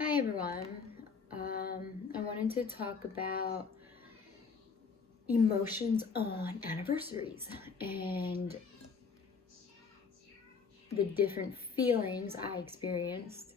Hi everyone. I wanted to talk about emotions on anniversaries and the different feelings I experienced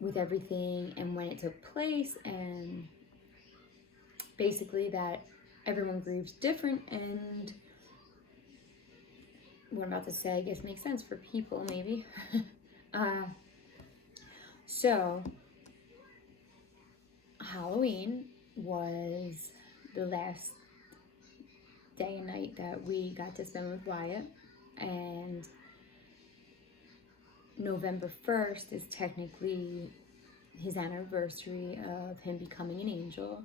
with everything and when it took place, and basically that everyone grieves different. And what I'm about to say, I guess, makes sense for people, maybe. uh, so, Halloween was the last day and night that we got to spend with Wyatt, and November 1st is technically his anniversary of him becoming an angel.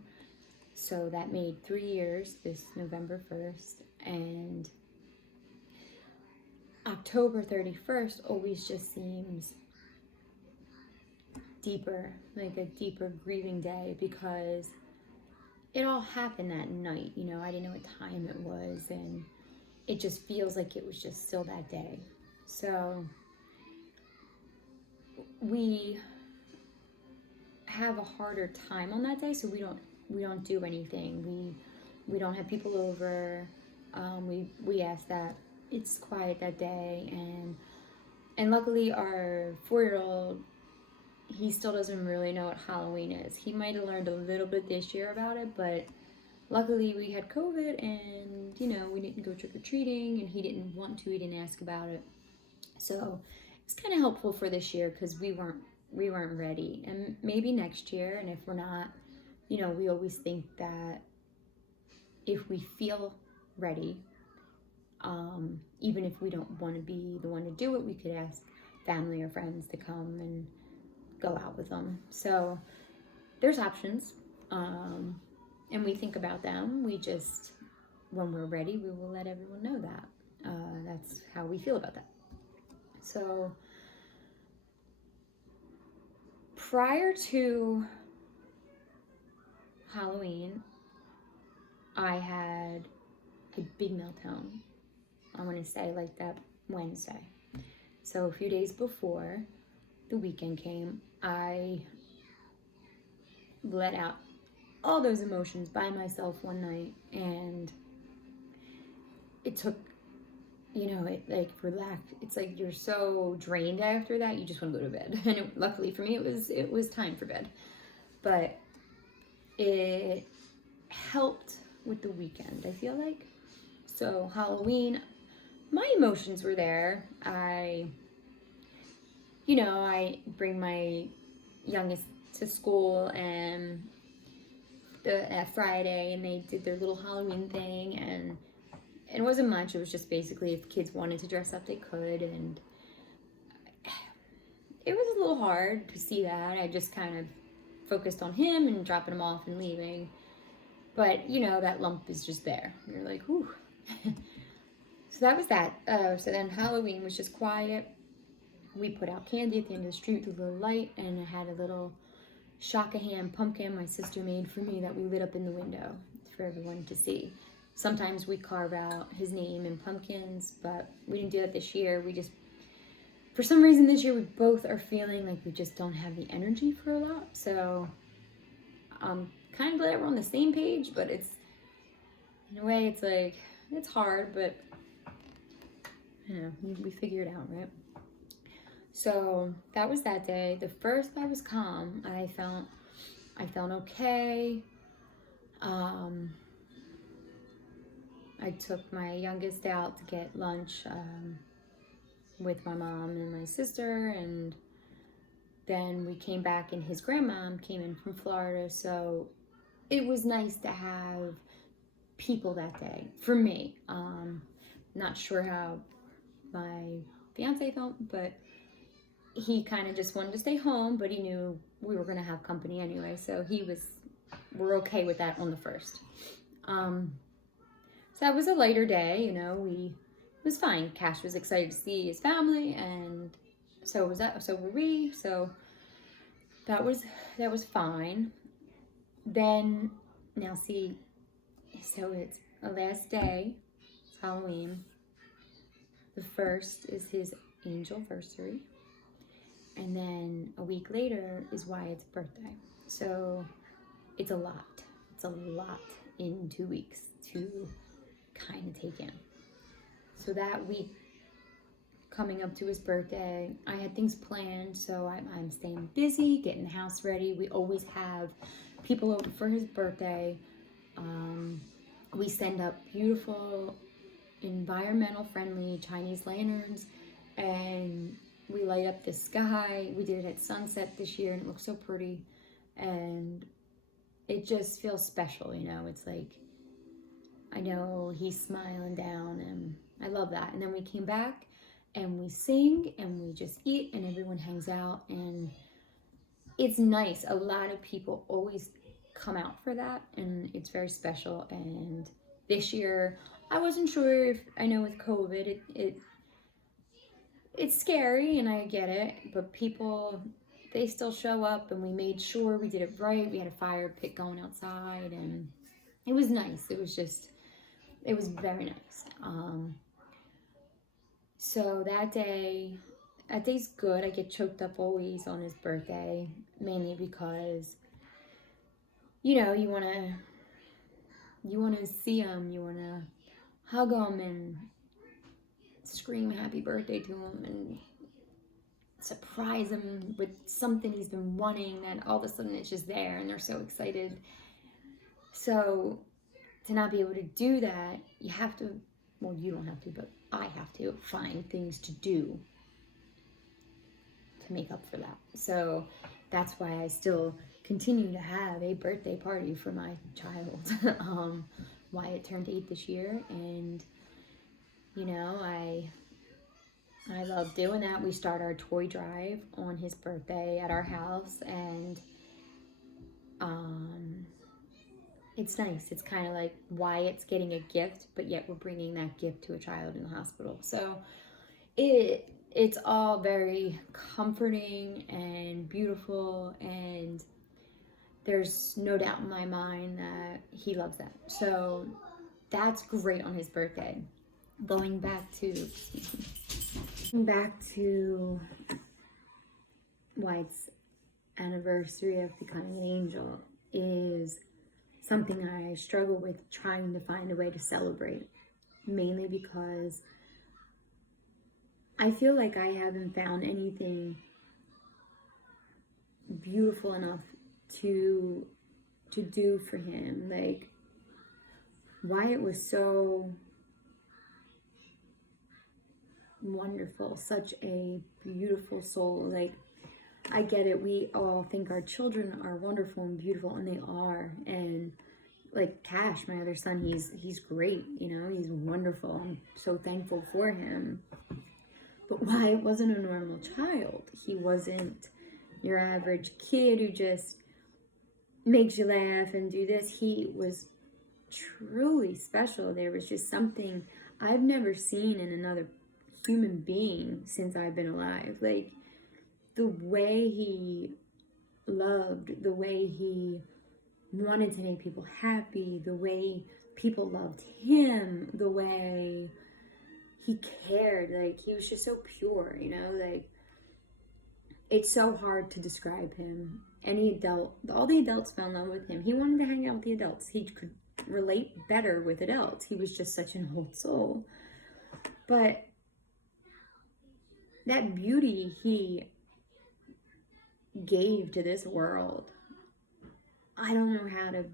So that made 3 years this November 1st. And October 31st always just seems deeper, like a deeper grieving day, because it all happened that night. I didn't know what time it was, and it just feels like it was just still that day. So we have a harder time on that day, so we don't do anything. We don't have people over. We ask that it's quiet that day, and luckily our 4-year-old, he still doesn't really know what Halloween is. He might have learned a little bit this year about it, but luckily we had COVID, and we didn't go trick-or-treating, and he didn't want to. He didn't ask about it, so it's kind of helpful for this year because we weren't ready. And maybe next year, and if we're not, we always think that if we feel ready, even if we don't want to be the one to do it, we could ask family or friends to come and go out with them. So there's options, and we think about them. We just, when we're ready, we will let everyone know that. That's how we feel about that. So prior to Halloween, I had a big meltdown. I want to say like that Wednesday. So a few days before the weekend came, I let out all those emotions by myself one night, and it took, it's like you're so drained after that, you just want to go to bed. And luckily for me, it was time for bed, but it helped with the weekend, I feel like. So Halloween, my emotions were there. I bring my youngest to school, and the Friday, and they did their little Halloween thing, and it wasn't much. It was just basically if kids wanted to dress up, they could, and it was a little hard to see that. I just kind of focused on him and dropping him off and leaving. But, that lump is just there. You're like, whew. So that was that. So then Halloween was just quiet. We put out candy at the end of the street with a little light, and I had a little shock-a-ham pumpkin my sister made for me that we lit up in the window for everyone to see. Sometimes we carve out his name in pumpkins, but we didn't do that this year. We just, for some reason this year, we both are feeling like we just don't have the energy for a lot. So I'm kind of glad we're on the same page, but it's, in a way, it's like, it's hard, but we figure it out, right? So that was that day. The first, I was calm. I felt okay. I took my youngest out to get lunch with my mom and my sister, and then we came back, and his grandmom came in from Florida, so it was nice to have people that day for me. Not sure how my fiance felt, but he kind of just wanted to stay home, but he knew we were going to have company anyway, so we're okay with that on the first. So that was a lighter day, it was fine. Cash was excited to see his family, and so were we, so that was fine. Then, now see, so it's the last day, it's Halloween. The first is his angelversary. And then a week later is Wyatt's birthday. So it's a lot. It's a lot in 2 weeks to kind of take in. So that week coming up to his birthday, I had things planned. So I'm staying busy, getting the house ready. We always have people over for his birthday. We send up beautiful, environmental friendly Chinese lanterns, and we light up the sky. We did it at sunset this year and it looks so pretty, and it just feels special, you know. It's like, I know he's smiling down and I love that. And then we came back and we sing and we just eat and everyone hangs out, and it's nice. A lot of people always come out for that, and it's very special. And this year I wasn't sure if, I know with COVID it's scary and I get it, but people, they still show up, and we made sure we did it right. We had a fire pit going outside and it was nice. It was very nice. So that day's good. I get choked up always on his birthday, mainly because, you know, you want to see him, you want to hug him and scream happy birthday to him and surprise him with something he's been wanting, that all of a sudden it's just there and they're so excited. So to not be able to do that, you have to, well, you don't have to, but I have to find things to do to make up for that. So that's why I still continue to have a birthday party for my child. Wyatt turned 8 this year, and you know, I love doing that. We start our toy drive on his birthday at our house, and it's nice. It's kind of like Wyatt's getting a gift, but yet we're bringing that gift to a child in the hospital. So it's all very comforting and beautiful, and there's no doubt in my mind that he loves that. So that's great on his birthday. Going back to White's anniversary of becoming an angel is something I struggle with, trying to find a way to celebrate, mainly because I feel like I haven't found anything beautiful enough to do for him. Like, Wyatt was so wonderful, such a beautiful soul. Like, I get it, we all think our children are wonderful and beautiful, and they are. And like Cash, my other son, he's great, you know, he's wonderful. I'm so thankful for him. But Wyatt wasn't a normal child. He wasn't your average kid who just makes you laugh and do this. He was truly special. There was just something I've never seen in another human being since I've been alive. Like, the way he loved, the way he wanted to make people happy, the way people loved him, the way he cared. Like, he was just so pure, you know. Like, it's so hard to describe him. Any adult, all the adults fell in love with him. He wanted to hang out with the adults. He could relate better with adults. He was just such an old soul. But that beauty he gave to this world, I don't know how to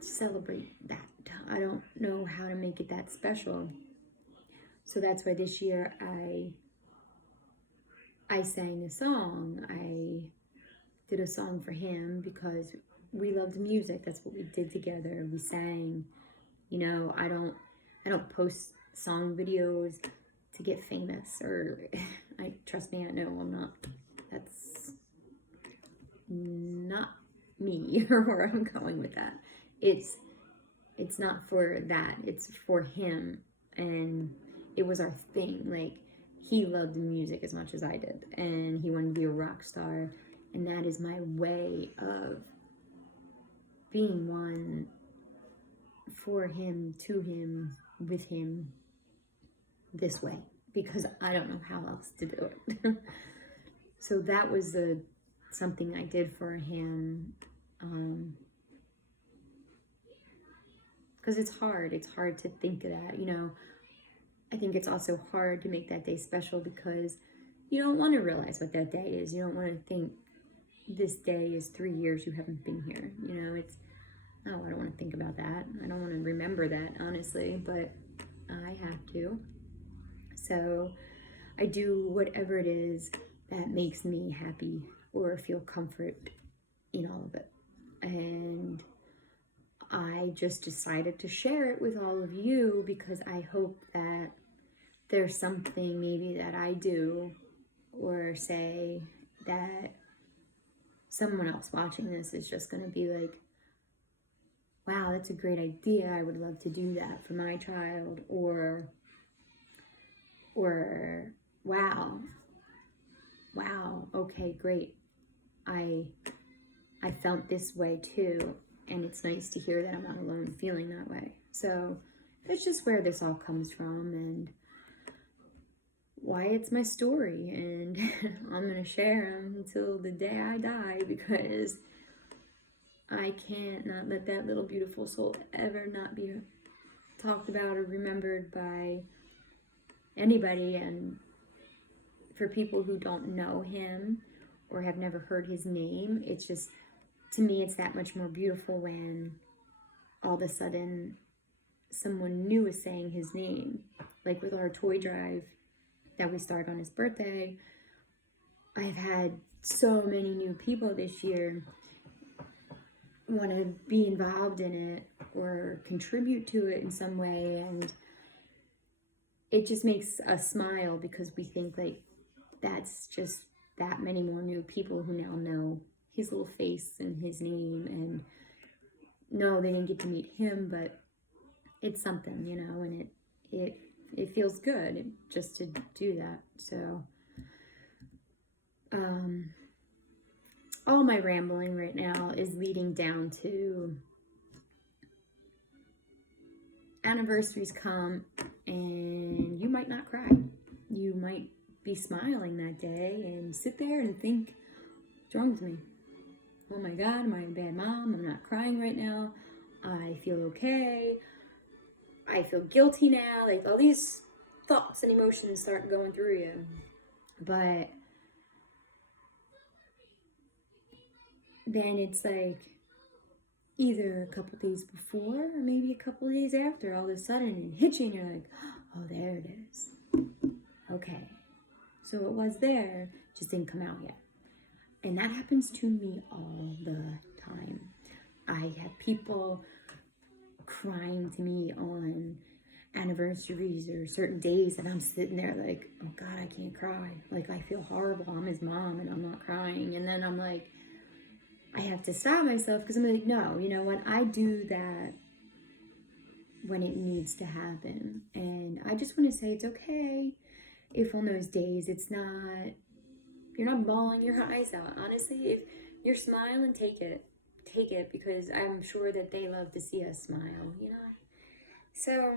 celebrate that. I don't know how to make it that special. So that's why this year I sang a song. I did a song for him because we loved music. That's what we did together. We sang. You know, I don't post song videos to get famous, or trust me, I know I'm not. That's not me or where I'm going with that. It's not for that. It's for him, and it was our thing. Like, he loved music as much as I did, and he wanted to be a rock star, and that is my way of being one for him, to him, with him, this way, because I don't know how else to do it. So that was something I did for him. Because it's hard to think of that, you know. I think it's also hard to make that day special because you don't want to realize what that day is. You don't want to think this day is 3 years you haven't been here. You know, it's, oh, I don't want to think about that. I don't want to remember that, honestly, but I have to. So I do whatever it is that makes me happy or feel comfort in all of it. And I just decided to share it with all of you because I hope that there's something maybe that I do or say that someone else watching this is just going to be like, wow, that's a great idea. I would love to do that for my child. Or wow, okay, great. I felt this way too. And it's nice to hear that I'm not alone feeling that way. So it's just where this all comes from and why it's my story. And I'm going to share them until the day I die because I can't not let that little beautiful soul ever not be talked about or remembered by anybody. And for people who don't know him or have never heard his name, it's just, to me, it's that much more beautiful when all of a sudden someone new is saying his name. Like with our toy drive that we started on his birthday, I've had so many new people this year want to be involved in it or contribute to it in some way, and it just makes us smile because we think like that's just that many more new people who now know his little face and his name. And no, they didn't get to meet him, but it's something, you know, and it feels good just to do that. So all my rambling right now is leading down to anniversaries come and you might not cry. You might be smiling that day and sit there and think, what's wrong with me? Oh my God, am I a bad mom? I'm not crying right now. I feel okay. I feel guilty now. Like all these thoughts and emotions start going through you. But then it's like either a couple days before or maybe a couple days after, all of a sudden it hits you and you're like, oh, there it is. Okay. So it was there, just didn't come out yet. And that happens to me all the time. I have people crying to me on anniversaries or certain days and I'm sitting there like, oh God, I can't cry. Like I feel horrible. I'm his mom and I'm not crying. And then I'm like, I have to stop myself because I'm like, no, you know what? I do that when it needs to happen. And I just want to say it's okay if on those days it's not, you're not bawling your eyes out. Honestly, if you're smiling, take it. Take it because I'm sure that they love to see us smile, you know? So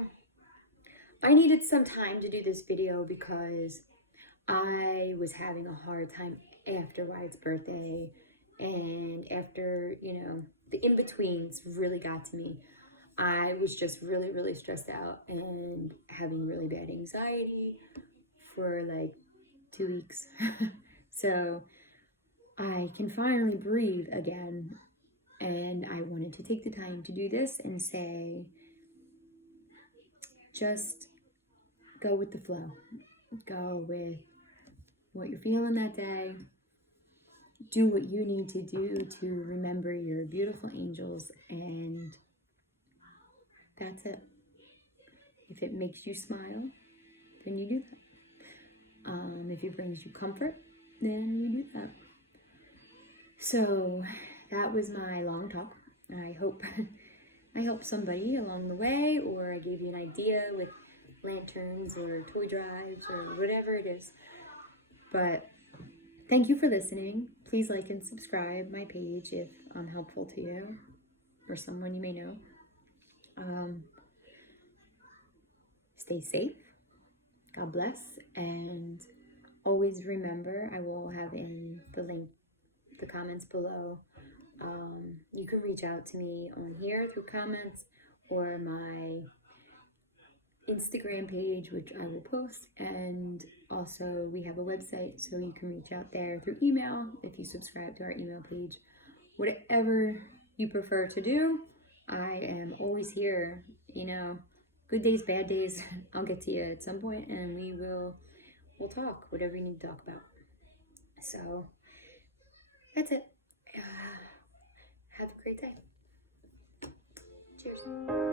I needed some time to do this video because I was having a hard time after Wyatt's birthday and after, you know, the in-betweens really got to me. I was just really, really stressed out and having really bad anxiety for like 2 weeks. So I can finally breathe again. And I wanted to take the time to do this and say, just go with the flow. Go with what you're feeling that day. Do what you need to do to remember your beautiful angels, and that's it. If it makes you smile, then you do that. If it brings you comfort, then you do that. So that was my long talk. I hope I helped somebody along the way, or I gave you an idea with lanterns or toy drives or whatever it is. But thank you for listening. Please like and subscribe my page if I'm helpful to you or someone you may know. Stay safe. God bless. And always remember, I will have in the link, the comments below. You can reach out to me on here through comments or my Instagram page, which I will post, and also we have a website, so you can reach out there through email if you subscribe to our email page. Whatever you prefer to do, I am always here. Good days, bad days, I'll get to you at some point, and we'll talk whatever you need to talk about. So that's it. Have a great day. Cheers.